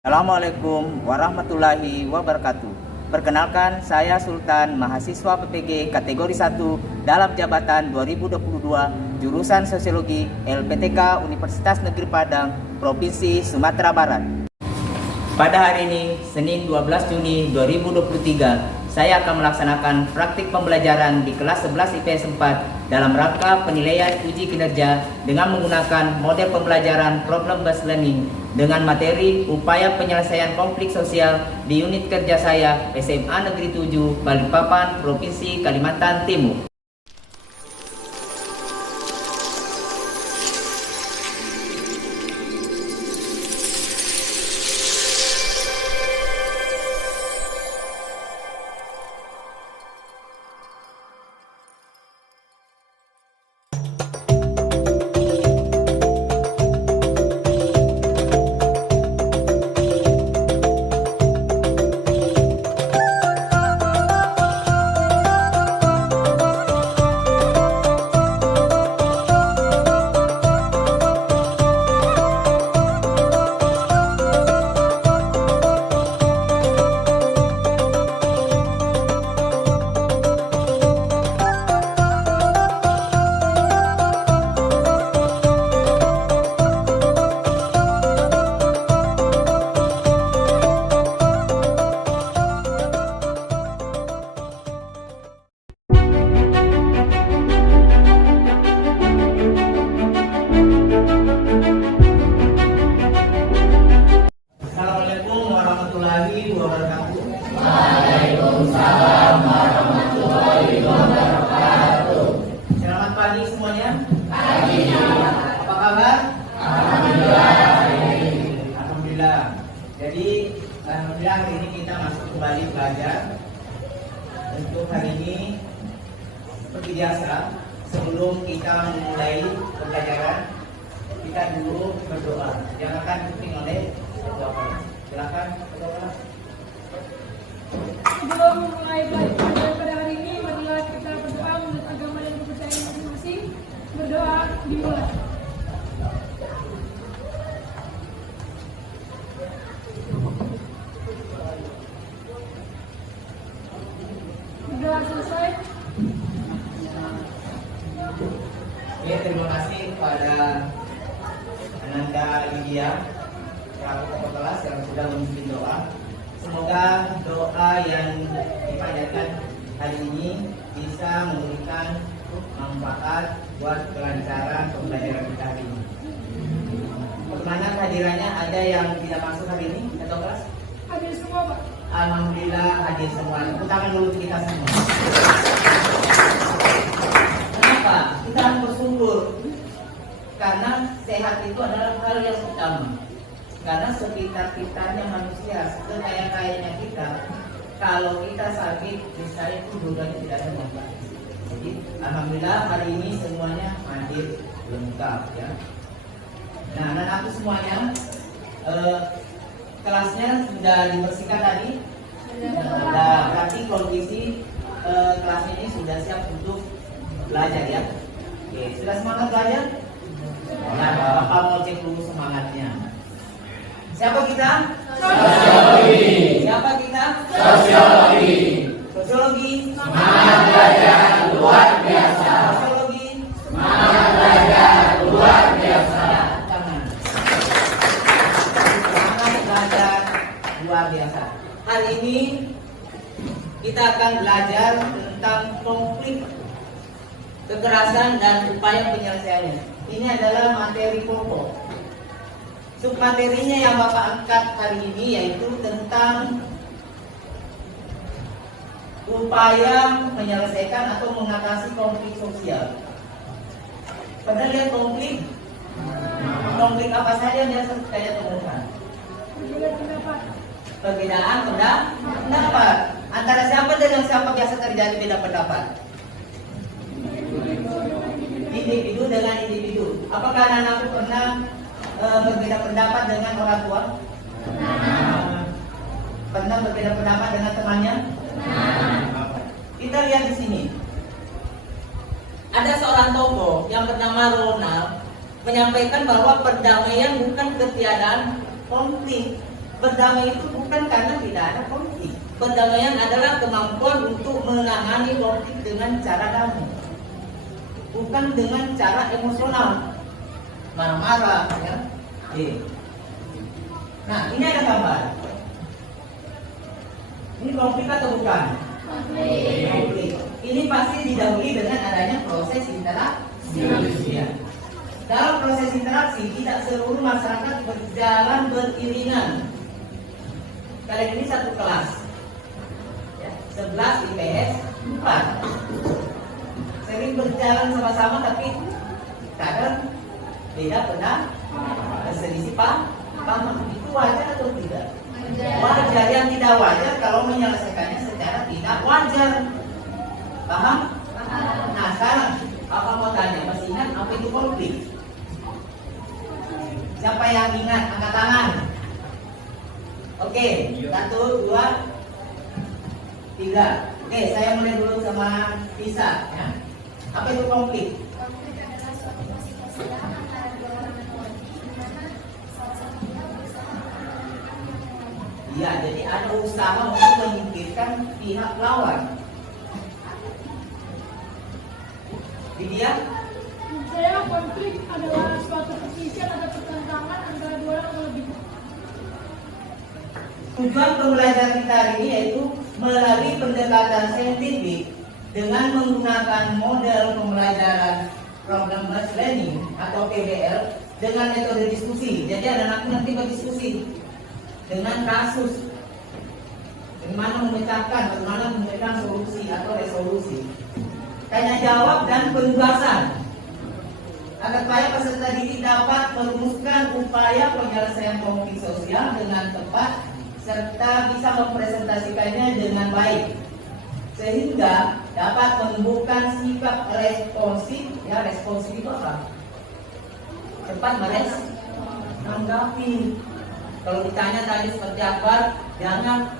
Assalamualaikum warahmatullahi wabarakatuh. Perkenalkan, saya Sultan, mahasiswa PPG kategori 1 dalam jabatan 2022, jurusan Sosiologi LPTK Universitas Negeri Padang, Provinsi Sumatera Barat. Pada hari ini, Senin 12 Juni 2023, saya akan melaksanakan praktik pembelajaran di kelas 11 IPS 4 dalam rangka penilaian uji kinerja dengan menggunakan model pembelajaran problem based learning dengan materi upaya penyelesaian konflik sosial di unit kerja saya SMA Negeri 7 Balikpapan, Provinsi Kalimantan Timur. Assalamualaikum warahmatullahi wabarakatuh. Waalaikumsalam warahmatullahi wabarakatuh. Selamat pagi semuanya. Pagi. Apa kabar? Alhamdulillah. Alhamdulillah. Jadi alhamdulillah hari ini kita masuk kembali belajar. Untuk hari ini seperti biasa, sebelum kita memulai pembelajaran, kita dulu berdoa. Yang akan dipimpin oleh doa. Silakan berdoa. Sebelum mulai belajar pada hari ini, marilah kita berdoa menurut agama dan kepercayaan masing-masing. Berdoa dimulai. Berdoa selesai. Ya, terima kasih kepada Ananda Lydia selaku ketua kelas yang sudah memimpin doa. Semoga doa yang dipanjatkan hari ini bisa memberikan manfaat buat kelancaran pembelajaran kita hari ini. Bagaimana kehadirannya? Ada yang tidak masuk hari ini atau kelas? Hadir semua, Pak. Alhamdulillah hadir semua. Tepuk tangan dulu kita semua. Kenapa? Kita harus bersyukur. Karena sehat itu adalah hal yang utama. Karena sekitar-kitarnya manusia, sekaya-kayanya kita, kalau kita sakit, misalnya itu dosanya tidak ada manfaat. Jadi, alhamdulillah hari ini semuanya hadir lengkap ya. Nah, dan aku semuanya kelasnya sudah dibersihkan tadi. Nah, berarti kondisi kelas ini sudah siap untuk belajar ya. Oke, sudah semangat belajar? Nah, Bapak mau cek dulu semangatnya. Siapa kita? Sosiologi. Siapa kita? Sosiologi. Sosiologi. Semangat belajar luar biasa. Sosiologi. Semangat belajar luar biasa. Jangan. Semangat belajar luar biasa. Hari ini kita akan belajar tentang konflik, kekerasan dan upaya penyelesaiannya. Ini adalah materi pokok. Submaterinya yang Bapak angkat hari ini yaitu tentang upaya menyelesaikan atau mengatasi konflik sosial. Pernah lihat konflik? Konflik apa saja yang biasa saya temukan? Berbeda pendapat. Perbedaan pendapat. Antara siapa dengan siapa biasa terjadi beda pendapat? Individu dengan individu. Apakah anak-anakku pernah berbeda pendapat dengan orang tua? Pernah berbeda pendapat dengan temannya? Kita lihat di sini. Ada seorang tokoh yang bernama Ronald menyampaikan bahwa perdamaian bukan ketiadaan konflik, Berdamai itu bukan karena tidak ada konflik. Perdamaian adalah kemampuan untuk menangani konflik dengan cara damai, bukan dengan cara emosional, marah-marah, ya. Nah, ini ada gambar. Ini konflik atau bukan? Konflik. Ini pasti didahului dengan adanya proses interaksi. Ya. Dalam proses interaksi, tidak seluruh masyarakat berjalan beriringan. Kalian ini satu kelas, ya, 11 IPS 4. Sering berjalan sama-sama tapi kadang beda berselisih paham. Itu wajar atau tidak? Wajar. Yang tidak wajar kalau menyelesaikannya secara tidak wajar. Paham? Nah, sekarang apa mau tanya? Masih ingat apa itu konflik? Siapa yang ingat? Angkat tangan. Oke, 1, 2, 3. Oke, saya mulai dulu sama Tisa, ya. Apa itu konflik? Konflik adalah suatu situasi antara dua orang lawan di mana salah satu pihak berusaha menyingkirkan pihak yang lain. Iya, jadi ada usaha untuk menyingkirkan pihak lawan. Dia? Saya konflik adalah suatu perselisihan atau pertentangan antara dua orang atau lebih. Tujuan pembelajaran kita hari ini yaitu melalui pendekatan saintifik dengan menggunakan model pembelajaran problem based learning atau PBL dengan metode diskusi. Jadi anak-anak nanti berdiskusi dengan kasus, bagaimana memecahkan, bagaimana memberikan solusi atau resolusi. Tanya jawab dan penugasan agar supaya peserta didik dapat merumuskan upaya penyelesaian konflik sosial dengan tepat serta bisa mempresentasikannya dengan baik sehingga dapat menumbuhkan sikap responsif. Ya, responsif itu apa? Cepat menanggapi. Kalau ditanya tadi seperti apa, jangan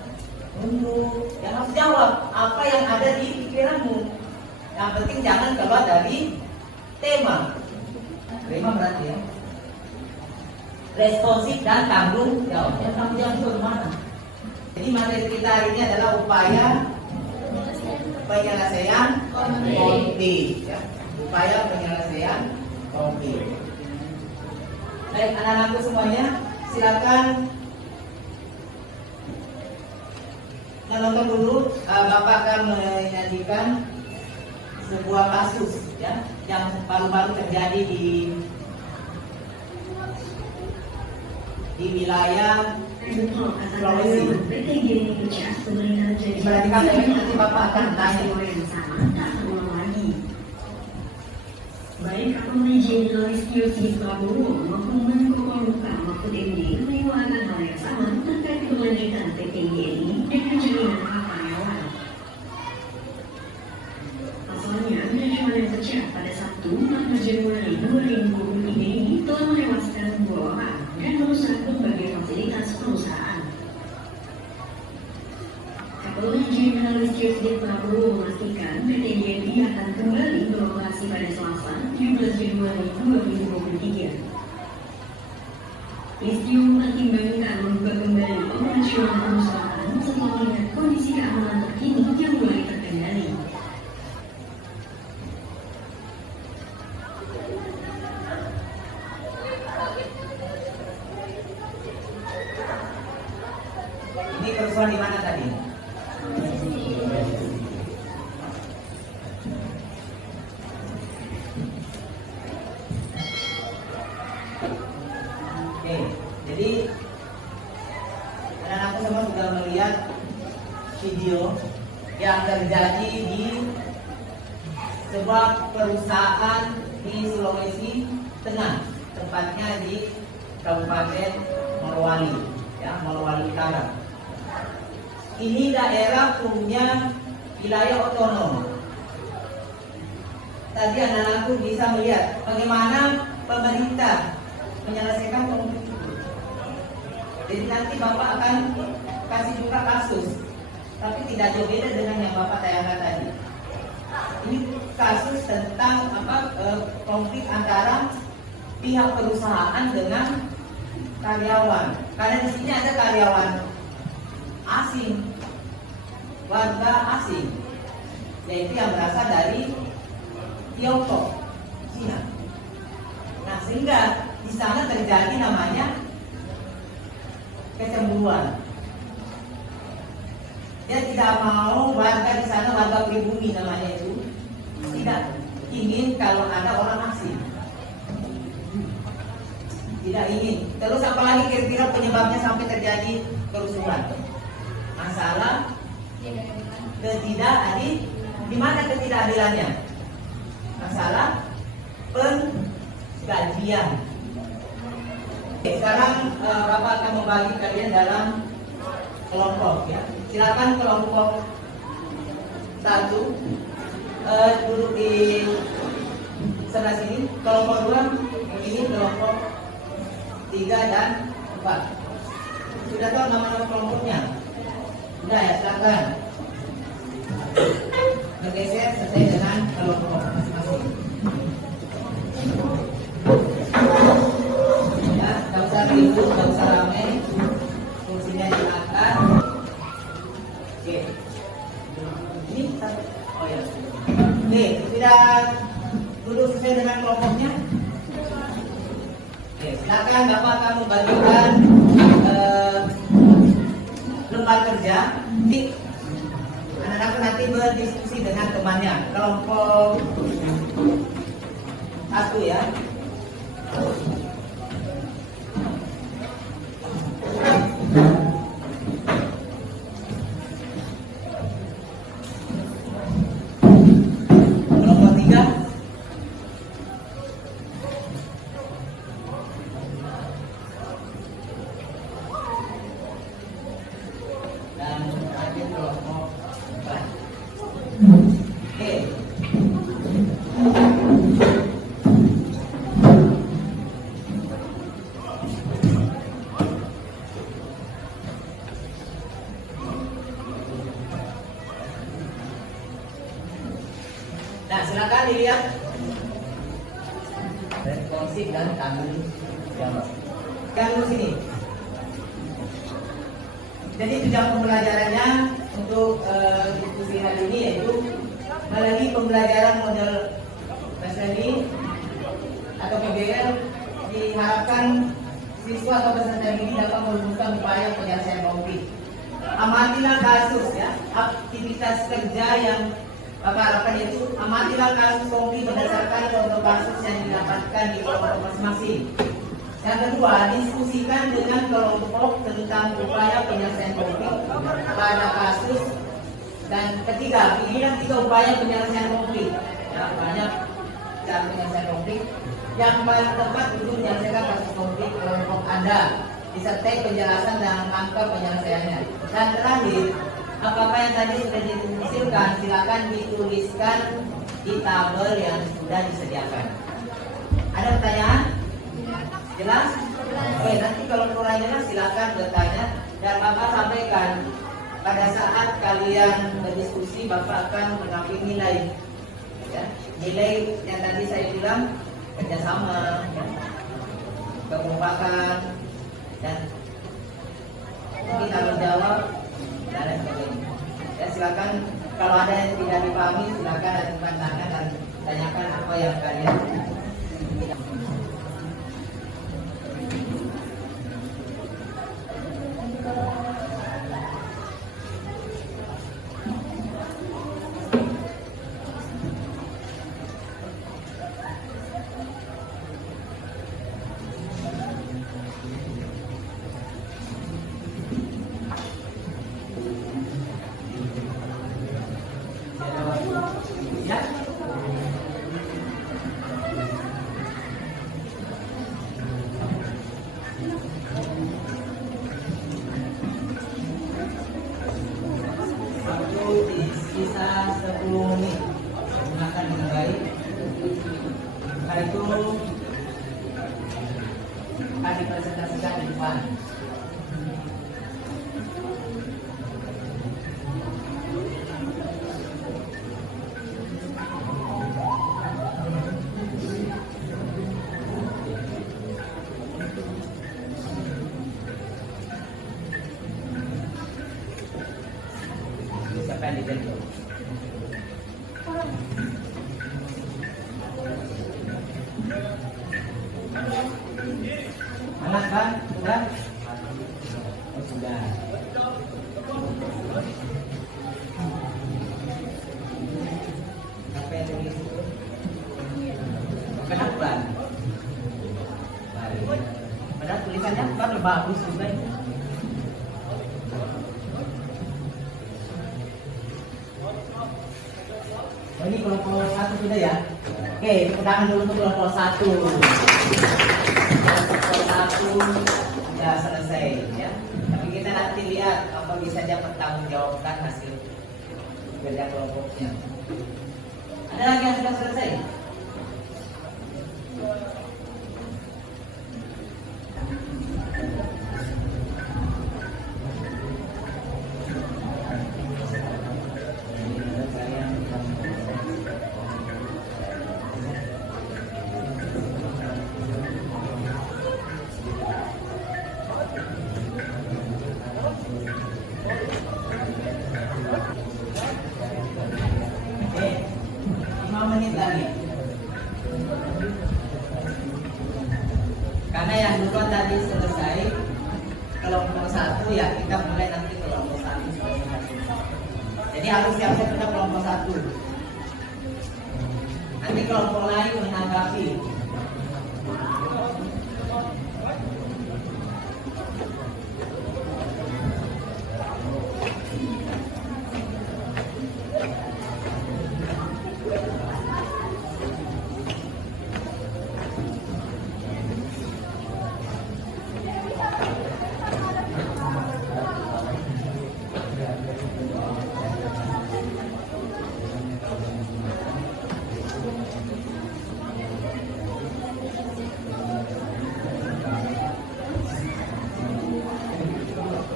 nunggu, yang harus jawab apa yang ada di pikiranmu. Yang penting jangan keluar dari tema. Tema berarti ya. Responsif dan tanggung jawab. Yang tanggung jawab itu bagaimana? Jadi materi kita hari ini adalah upaya penyelesaian konflik. Ya. Upaya penyelesaian konflik. Baik, anak-anakku semuanya, silakan menonton dulu. Bapak akan menyajikan sebuah kasus, ya, yang baru-baru terjadi di wilayah Sulawesi. Perhatikan nanti Bapak akan tanya. Baik Kapolri Jenderal Listio Sigit Prabowo maupun Menko Polhukam Mahfud MD menyuarakan hal yang sama terkait keberlanjutan PTGNI dengan jaminan hak karyawan. Pasalnya, kericuhan yang pecah pada Sabtu 4 Januari 2023 ini telah menewaskan 2 orang dan merusak berbagai fasilitas perusahaan. Kapolri Jenderal Listio Sigit Prabowo memastikan PTGNI akan kembali beroperasi pada Selasa 17 Januari 2023. Listio mempertimbangkan membuka kembali operasional perusahaan setelah melihat kondisi keamanan terkini yang mulai terkendali. Ini kerusuhan di mana tadi? Oke, jadi anak-anakku semua sudah melihat video yang terjadi di sebuah perusahaan di Sulawesi Tengah, tepatnya di Kabupaten Morowali, ya, Morowali Utara. Ini daerah punya wilayah otonom. Tadi anak-anakku bisa melihat bagaimana pemerintah menyelesaikan konflik itu. Jadi nanti Bapak akan kasih juga kasus, tapi tidak jauh beda dengan yang Bapak tayangkan tadi. Ini kasus tentang konflik antara pihak perusahaan dengan karyawan. Karena di sini ada karyawan asing, warga asing, yaitu yang berasal dari Tiongkok, Cina. Nah, sehingga di sana terjadi namanya kecemburuan. Dia tidak mau warga di sana, warga pribumi namanya itu, tidak ingin kalau ada orang asing. Tidak ingin. Terus apalagi kira-kira penyebabnya sampai terjadi kerusuhan? Masalah ketidakadilan. Di mana ketidakadilannya? Masalah penggajian. Sekarang Bapak akan membagi kalian dalam kelompok ya. Silakan kelompok 1 duduk di sebelah sini. Kelompok 2 ini, kelompok 3 dan 4. Sudah tahu nama-nama kelompoknya? Sudah ya, silakan bergeser sesuai dengan kelompok masing-masing. Ya, tidak usah ribut, tidak usah ramai. Kursinya diangkat. Oke. Ini satu. Oh ya. Oke, sudah duduk sesuai dengan kelompoknya. Oke, silakan Bapak akan membagikan lembar kerja. Anak-anak nanti berdiskusi dengan temannya. Kelompok 1 ya. Kelompok 3. Dan terakhir kelompok 4. Oke. Nah, silakan dilihat responsif dan tanggung jawab. Yang sini. Jadi tujuan pembelajarannya untuk diskusi hari ini yaitu melalui pembelajaran model PSLI atau PBL diharapkan siswa atau peserta ini dapat merumuskan upaya penyelesaian konflik. Amatilah kasus ya, aktivitas kerja yang Bapak harapkan itu amatilah kasus konflik berdasarkan contoh kasus yang didapatkan di kelompok masing-masing. Yang kedua, diskusikan dengan kelompok tentang upaya penyelesaian konflik pada kasus. Dan ketiga, pilihlah 3 upaya penyelesaian konflik. Ya, banyak cara penyelesaian konflik yang paling tepat untuk menyelesaikan kasus konflik kelompok Anda, disertai penjelasan dan langkah penyelesaiannya. Dan terakhir, apa-apa yang tadi sudah diusulkan, silakan dituliskan di tabel yang sudah disediakan. Ada pertanyaan? Jelas? Oke, nanti kalau kurang jelas silakan bertanya dan Bapak sampaikan pada saat kalian berdiskusi Bapak akan mengambil nilai. Ya, nilai yang tadi saya bilang kerjasama, ya, kekompakan dan mungkin tanggung jawab dan lain sebagainya. Ya, silakan kalau ada yang tidak dipahami silakan ajukan tangan dan tanyakan apa yang kalian tidak. Sisa 10 menit gunakan dengan baik. Setelah itu akan dipresentasikan di depan. siapa yang dibentuk? Malas kan? Sudah? Oh, sudah. Apa yang tulis itu? Kenapa? Padahal tulisannya kan bagus juga ini. Oh, ini kelompok 1 sudah ya? Oke, tepuk tangan dulu untuk kelompok 1. Kelompok 1 sudah selesai ya. Tapi kita nanti lihat apa bisa dia pertanggungjawabkan hasil kerja kelompoknya. Ada lagi yang sudah selesai? Karena yang dua tadi selesai kelompok 1 ya, kita mulai nanti kelompok 1 selesai. Jadi harus siap-siap kita kelompok 1. Nanti kelompok lain menanggapi.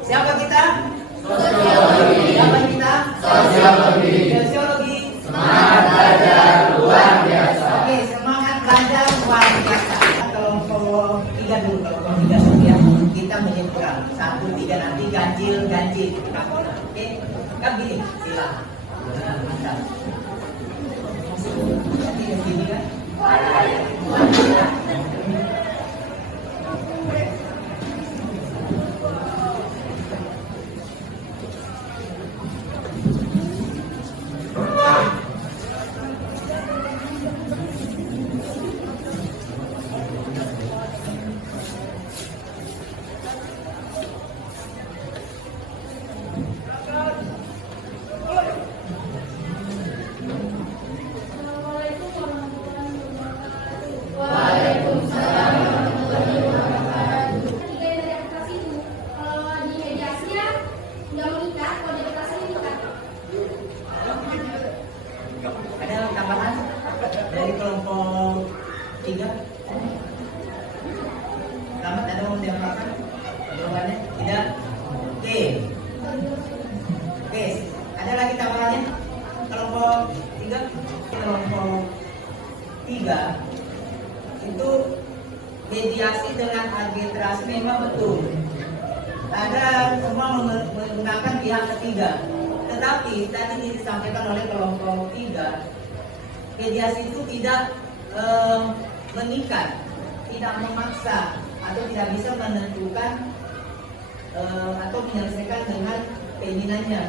Siapa kita? Sosiologi. Siapa kita? Sosiologi. Sosiologi. Semangat belajar luar biasa. Oke, semangat belajar luar biasa. Kelompok 3 dulu, kelompok 3 ya. Kita menyimpulkan 1, 3 nanti ganjil. Oke, kan gini, sila. Nah, mantap. Nanti ke sini kan? Ada tambahan dari kelompok 3? Selamat, ada mau ditambahkan? Jawabannya tidak? Oke. Oke, ada lagi tambahannya? Kelompok 3? Kelompok 3 itu mediasi dengan arbitrasi memang betul. Ada semua menggunakan pihak ketiga. Tetapi tadi disampaikan oleh kelompok 3, mediasi itu tidak mengikat, tidak memaksa, atau tidak bisa menentukan atau menyelesaikan dengan keinginannya.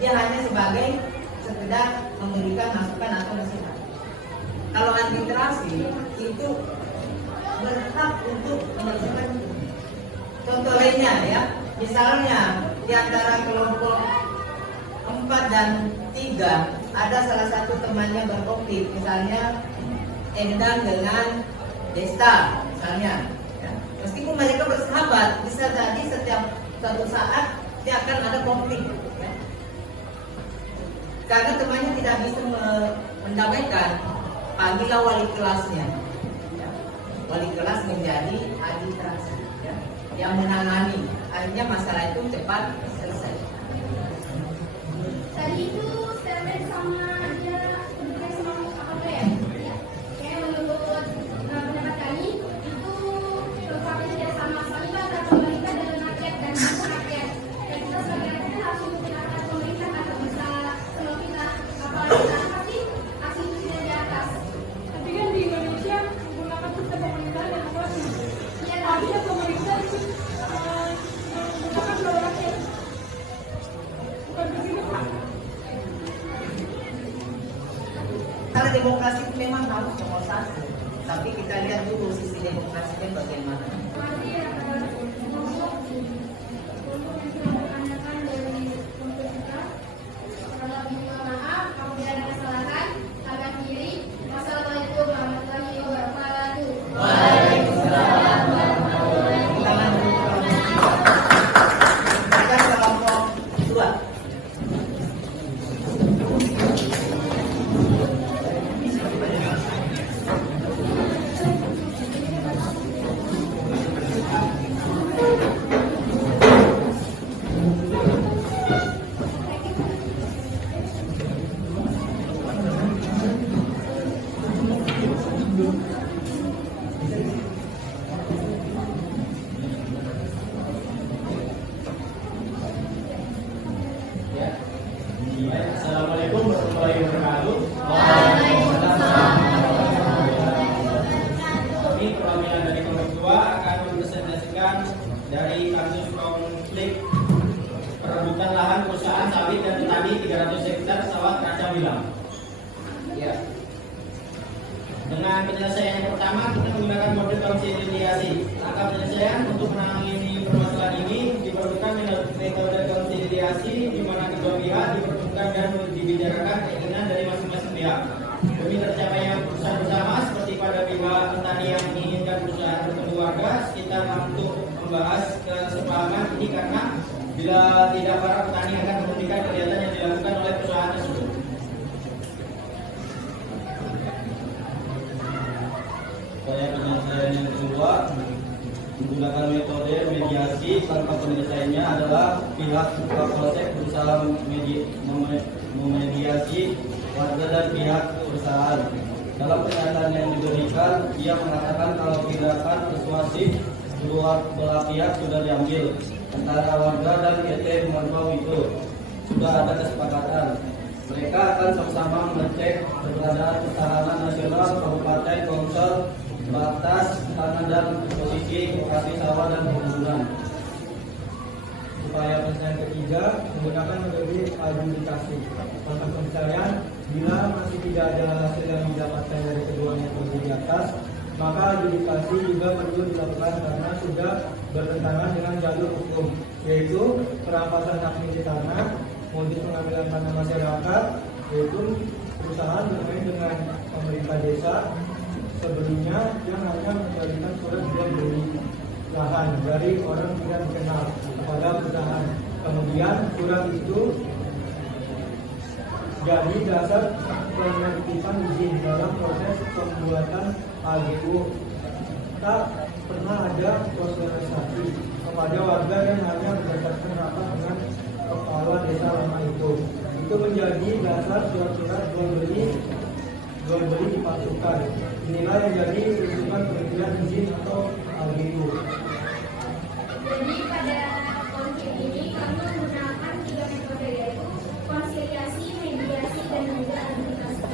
Dia hanya sebagai sekedar memberikan masukan atau nasihat. Kalau arbitrasi itu berhak untuk menyelesaikan itu. Contoh lainnya ya, misalnya di antara kelompok 4 dan 3 ada salah satu temannya berkonflik, misalnya Endang dengan Desta misalnya ya. Meskipun mereka bersahabat, bisa jadi setiap suatu saat dia akan ada konflik ya. Karena temannya tidak bisa mendamaikan, panggillah wali kelasnya ya. Wali kelas menjadi arbitrasi ya, yang menangani, akhirnya masalah itu cepat selesai. Tadi itu statement sama dia berkait sama apa ya? Kayak menurut pendapat kami itu merupakan kerjasama solid antara pemerintah dan rakyat dan rakyat. Dan kita sebagai rakyat harus menggunakan pemerintah atau demokrasi itu memang harus nomor satu. Tapi kita lihat dulu sisi demokrasinya bagaimana. Masih ada kelompok menandakan dari universitas. Kalau minta maaf apabila ada kesalahan, tangan kiri. Wassalamualaikum warahmatullahi wabarakatuh. Waalaikumsalam warahmatullahi wabarakatuh. Silakan kelompok 2. Assalamualaikum warahmatullahi wabarakatuh. Ini perwakilan dari kelompok 2 akan mempresentasikan dari kasus konflik perebutan lahan perusahaan sawit dan petani 300 hektar sawah Raja Wilam. Ya. Dengan penyelesaian yang pertama, kita menggunakan model konsiliasi. Langkah penyelesaian untuk menangani permasalahan ini diperlukan metode konsiliasi di mana kedua pihak dipertemukan dan dibicarakan keinginan dari masing-masing pihak demi tercapainya keputusan bersama. Seperti pada pihak petani yang menginginkan perusahaan bertemu warga, kita untuk membahas kesepahaman ini karena bila tidak para petani akan menghentikan kegiatan yang dilakukan oleh perusahaan tersebut. Upaya penyelesaian yang kedua menggunakan metode mediasi. Tanpa penyelesaiannya adalah pihak Kapolsek berusaha memediasi warga dan pihak perusahaan. Dalam pernyataan yang diberikan, ia mengatakan kalau tindakan persuasif kedua belah pihak sudah diambil antara warga dan PT Mantau itu. Sudah ada kesepakatan. Mereka akan sama-sama mengecek keberadaan pertahanan nasional kabupaten Komsel, batas tanah dan posisi lokasi sawah dan perkebunan. Upaya penyelesaian ketiga menggunakan metode adjudikasi. Langkah penyelesaian bila masih tidak ada hasil yang didapatkan dari keduanya tersebut di atas, maka adjudikasi juga perlu dilakukan karena sudah bertentangan dengan jalur hukum, yaitu perampasan hak milik tanah, modus pengambilan tanah masyarakat, yaitu perusahaan bermain dengan pemerintah desa sebelumnya yang hanya memberikan surat jual beli lahan dari orang tidak dikenal kepada perusahaan. Kemudian surat itu jadi dasar penertiban izin dalam proses pembuatan AGU. Tak pernah ada sosialisasi kepada warga yang hanya berdasarkan rapat dengan kepala desa lama itu. Itu menjadi dasar surat-surat jual beli dipalsukan. Inilah yang jadi rujukan pemberian izin atau AGU. Jadi pada konflik ini kami menggunakan 3 metode, yaitu konsiliasi, mediasi, dan juga adjudikasi.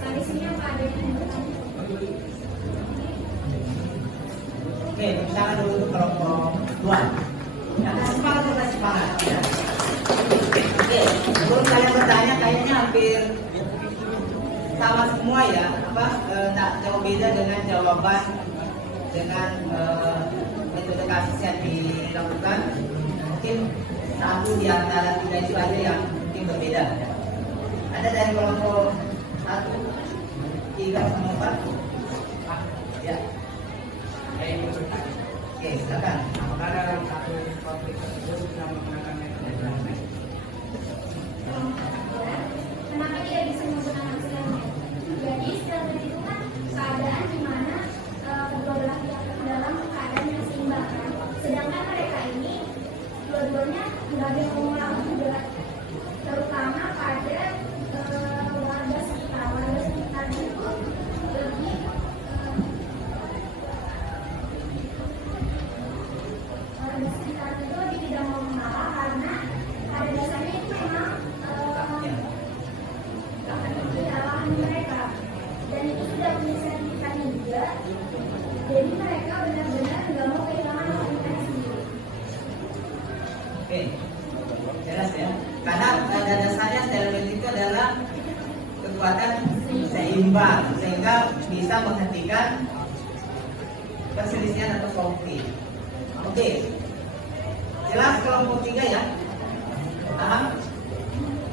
Sampai sini apa ada yang Oke, tepuk tangan dulu untuk kelompok 2. Kasih semangat. Ya. Oke, sebelum saya bertanya kayaknya hampir sama semua ya, tak jauh beda dengan jawaban dengan metode kasus yang dilakukan. Mungkin satu di antara 3 itu aja yang mungkin berbeda. Ada dari kelompok 1, 3 sama 4. Ya. Oke, silakan. Apakah dalam satu konflik tersebut sudah menggunakan metode berantem? Kenapa tidak bisa menggunakan strategi? Jadi strategi itu kan keadaan di mana kedua belah pihak dalam keadaan yang seimbang kan. Sedangkan mereka ini dua-duanya nggak ada ngomong juga, terutama pada warga sekitar. Warga sekitar itu lebih warga sekitar itu lebih tidak mau mengalah karena pada dasarnya itu memang kesalahan mereka, dan itu sudah punya sertifikatnya juga. Jadi mereka benar-benar nggak mau kehilangan hak mereka sendiri. Oke, jelas ya. Karena pada dasarnya settlement itu adalah kekuatan seimbang sehingga bisa menghentikan perselisihan atau konflik. Oke, jelas kelompok 3 ya? Paham?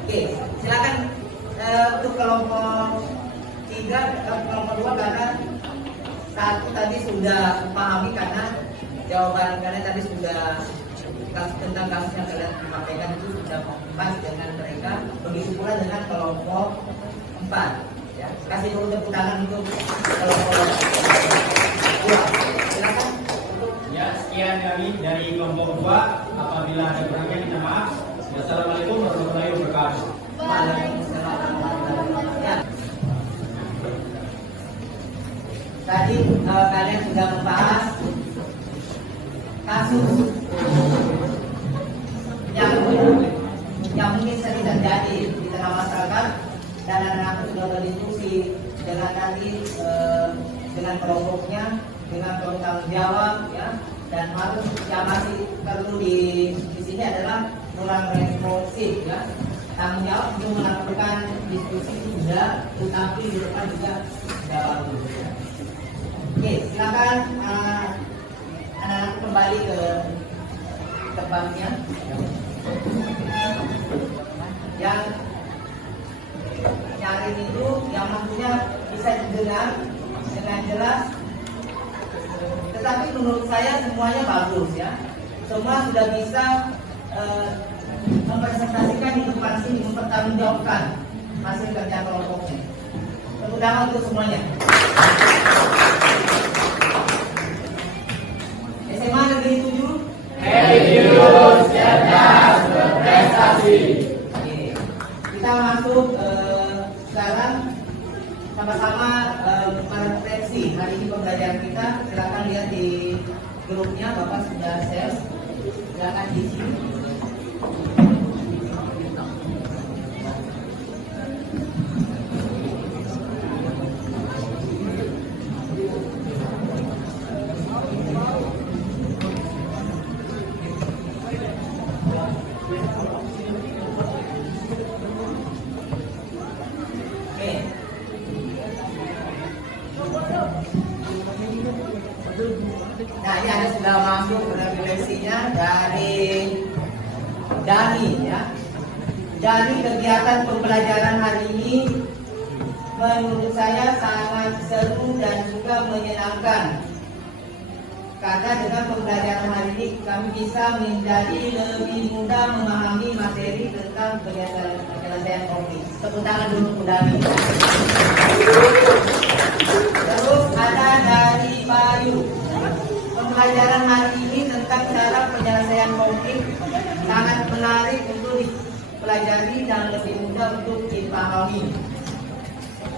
Oke, silakan untuk kelompok 3, kelompok 2 karena satu tadi sudah memahami karena jawaban kalian tadi sudah tentang kasus yang kalian sampaikan itu sudah pas dengan mereka. Begitu pula dengan kelompok 4 ya. Kasih dulu tepuk tangan untuk kelompok 2. Silakan. Ya, sekian kami dari kelompok 2. Apabila ada kurangnya minta maaf. Wassalamualaikum warahmatullahi wabarakatuh. Waalaikumsalam. Ya. Tadi kalian sudah membahas kasus yang mungkin sering terjadi di tengah masyarakat dan anak-anak sudah berdiskusi dengan nanti dengan kelompoknya, dengan bertanggung jawab ya, dan harus yang masih perlu di sini adalah kurang responsif ya. Tanggung jawab untuk melakukan diskusi itu sudah, tetapi di depan juga sudah bagus ya. Oke, silakan anak-anak kembali ke tempatnya. Yang nyarin itu yang maksudnya bisa didengar dengan jelas, tetapi menurut saya semuanya bagus ya. Semua sudah bisa mempresentasikan di depan sini, mempertanggungjawabkan hasil kerja kelompoknya. Tepuk tangan untuk semuanya. SMA Negeri 7 Edius cerdas berprestasi. Oke. Kita masuk sekarang sama-sama merefleksi hari ini pembelajaran kita. Silakan lihat di grupnya, Bapak sudah share. Silakan diisi. Nah, ini ada sudah masuk refleksinya dari Dani ya. Dari kegiatan pembelajaran hari ini menurut saya sangat seru dan juga menyenangkan. Karena dengan pembelajaran hari ini kami bisa menjadi lebih mudah memahami materi tentang penyelesaian konflik. Tepuk tangan dulu untuk Dani. Terus ada dari Bayu. Pembelajaran hari ini tentang cara penyelesaian konflik sangat menarik untuk dipelajari dan lebih mudah untuk dipahami.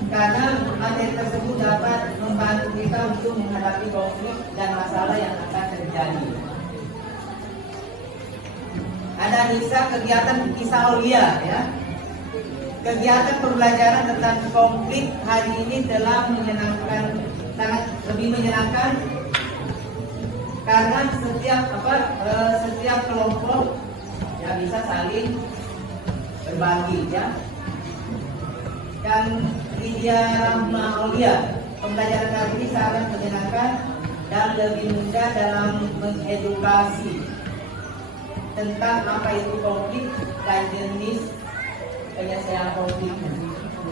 Karena materi tersebut dapat membantu kita untuk menghadapi konflik dan masalah yang akan terjadi. Ada kegiatan kisah Aulia ya. Kegiatan pembelajaran tentang konflik hari ini telah menyenangkan, sangat lebih menyenangkan karena setiap kelompok ya bisa saling berbagi ya. Dan Lydia Rahma Aulia, pembelajaran kali ini sangat menyenangkan dan lebih mudah dalam mengedukasi tentang apa itu konflik dan jenis penyelesaian konflik.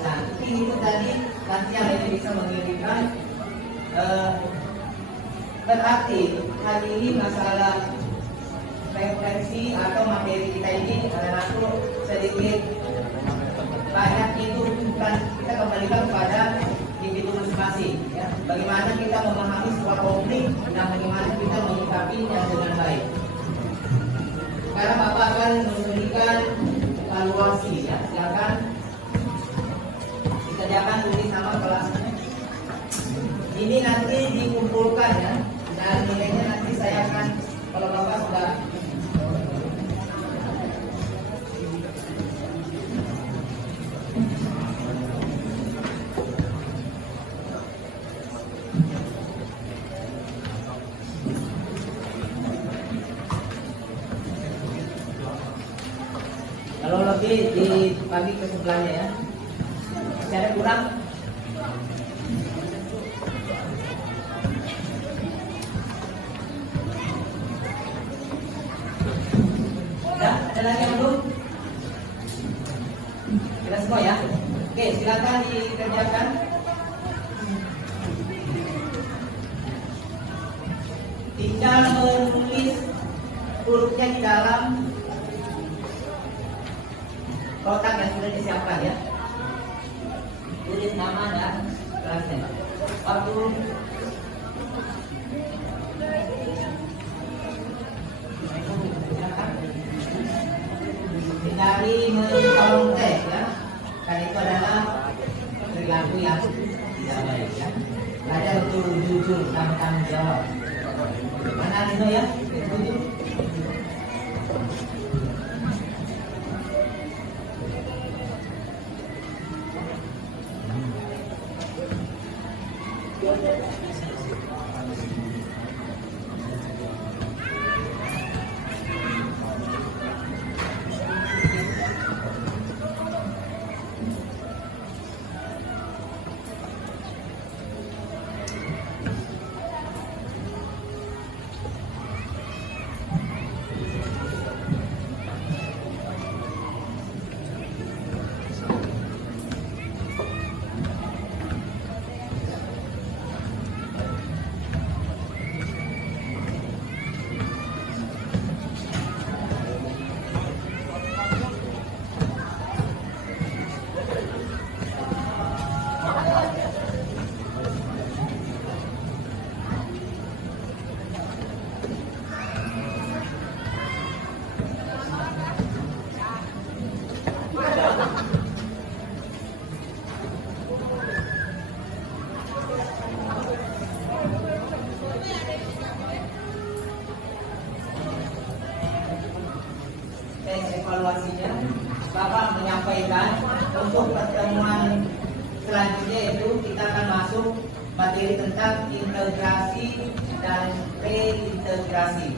Nah, itu tadi nanti yang lainnya bisa mengirimkan. Berarti hari ini masalah refleksi atau materi kita ini aku sedikit banyak itu bukan kita kembalikan kepada individu masing-masing ya. Bagaimana kita memahami sebuah konflik dan bagaimana kita menyikapinya dengan baik. Sekarang Bapak akan memberikan evaluasi ya. Silakan dikerjakan tulis sama kelasnya. Ini nanti dikumpulkan ya. Dan nilainya nanti saya akan, kalau Bapak sudah kalau lebih dibagi ke sebelahnya ya. Masih ada kurang? lagi yang belum? Kita semua ya. Oke, silakan dikerjakan. Tinggal menulis hurufnya di dalam kotak yang sudah disiapkan ya. Tulis nama dan kelasnya. Waktu hindari mencontek ya, karena itu adalah perilaku yang tidak baik ya. Belajar untuk jujur dan tanggung jawab. Mana Nino ya? Jujur. Evaluasinya, Bapak menyampaikan untuk pertemuan selanjutnya itu kita akan masuk materi tentang integrasi dan reintegrasi.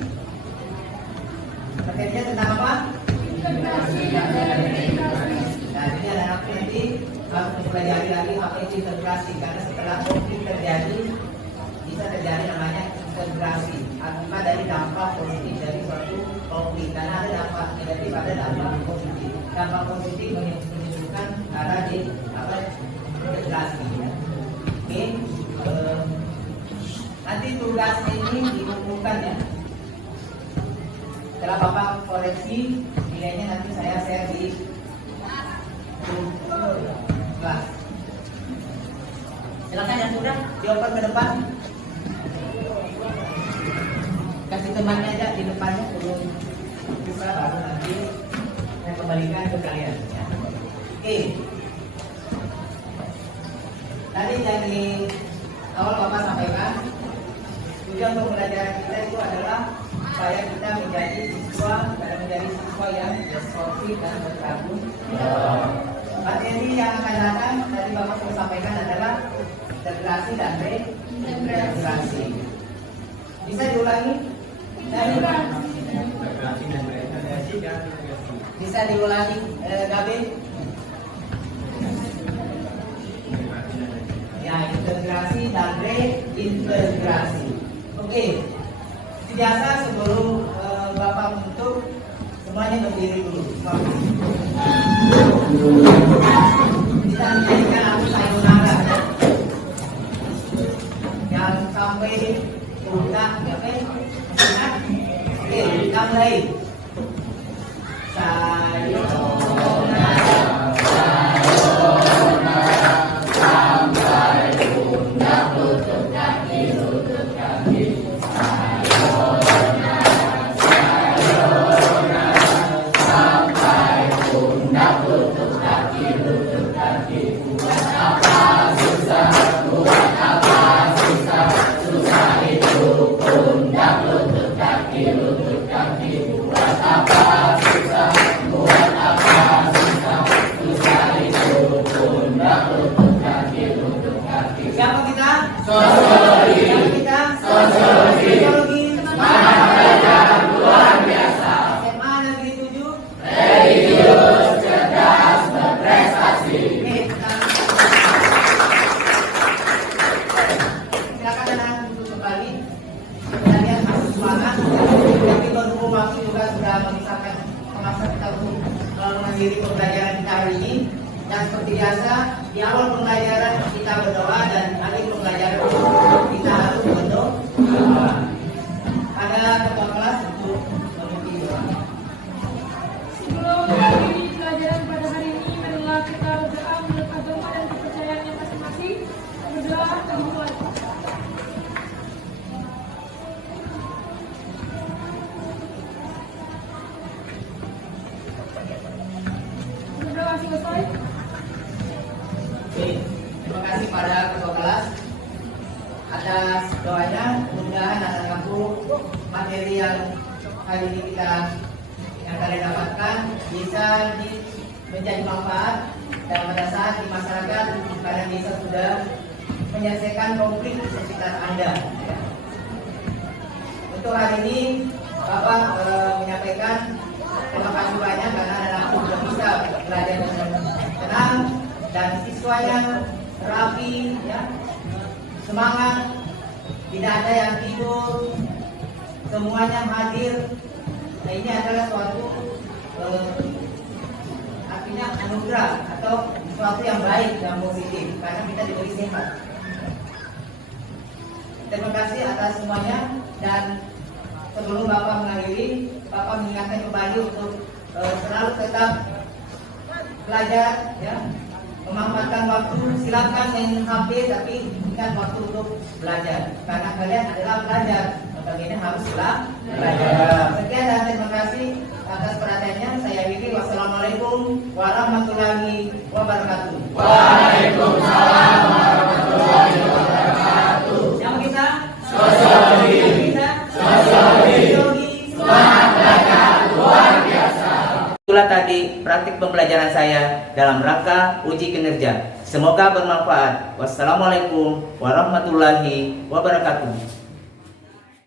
Materinya tentang apa? Integrasi dan reintegrasi. Nah, ini anak nanti harus mempelajari lagi apa itu integrasi, karena setelah konflik terjadi bisa terjadi namanya integrasi akibat dari dampak positif dari suatu konflik, karena ada dampak negatif, ada dampak positif. Dampak positif menunjukkan arah di integrasi ya. Oke, nanti tugas ini dikumpulkan ya. Setelah Bapak koreksi nilainya, nanti saya share di kelas. Silakan yang sudah dioper ke depan. Kasih temannya aja di depannya, belum bisa baru nanti saya kembalikan ke kalian ya. Oke. Tadi dari awal Bapak sampaikan tujuan untuk belajar kita itu adalah supaya kita menjadi siswa yang responsif dan bertanggung jawab. Materi yang akan datang tadi Bapak sudah sampaikan adalah integrasi dan reintegrasi. Bisa diulangi? Bisa diulangi, Gabe? Ya, integrasi dan reintegrasi. Oke. Biasa sebelum Bapak menutup, semuanya berdiri dulu. Kita menjadikan aku sayonara ya. Yang sampai puncak ya kan? Oke, kita mulai. Sayonara, sayonara, sampai puncak lutut kaki, lutut kaki. Susah itu pundak, lutut kaki, buat memaksa kita untuk mengakhiri pembelajaran kita hari ini. Dan seperti biasa, di awal pembelajaran kita berdoa dan akhir pembelajaran kita harus berdoa. Ada ketua kelas untuk memimpin doa. Sebelum mengakhiri pelajaran pada hari ini, marilah kita berdoa menurut agama dan kepercayaan yang masing-masing. Berdoa dimulai. Berdoa selesai. Oke, terima kasih pada ketua kelas atas doanya. Mudah-mudahan akan mampu materi yang hari ini yang kalian dapatkan bisa menjadi manfaat dan pada saat di masyarakat kalian bisa sudah menyelesaikan konflik di sekitar Anda. Ya. Untuk hari ini Bapak menyampaikan terima kasih banyak karena anak-anak sudah bisa belajar dengan tenang dan siswanya rapi, ya, semangat, tidak ada yang tidur, semuanya hadir. Nah, ini adalah suatu artinya anugerah atau sesuatu yang baik dan positif karena kita diberi sehat. Terima kasih atas semuanya dan sebelum Bapak mengakhiri, Bapak mengingatkan kembali untuk selalu tetap belajar, ya, memanfaatkan waktu. Silakan main HP tapi ingat waktu untuk belajar karena kalian adalah pelajar. Kalian harus belajar. Sekian dan terima kasih atas perhatiannya. Saya Wiki. Wassalamualaikum warahmatullahi wabarakatuh. Waalaikumsalam warahmatullahi wabarakatuh. Yang kita Sosiologi. Yang kita Sosiologi. Semangat belajar luar biasa. Itulah tadi praktik pembelajaran saya dalam rangka uji kinerja. Semoga bermanfaat. Wassalamualaikum warahmatullahi wabarakatuh.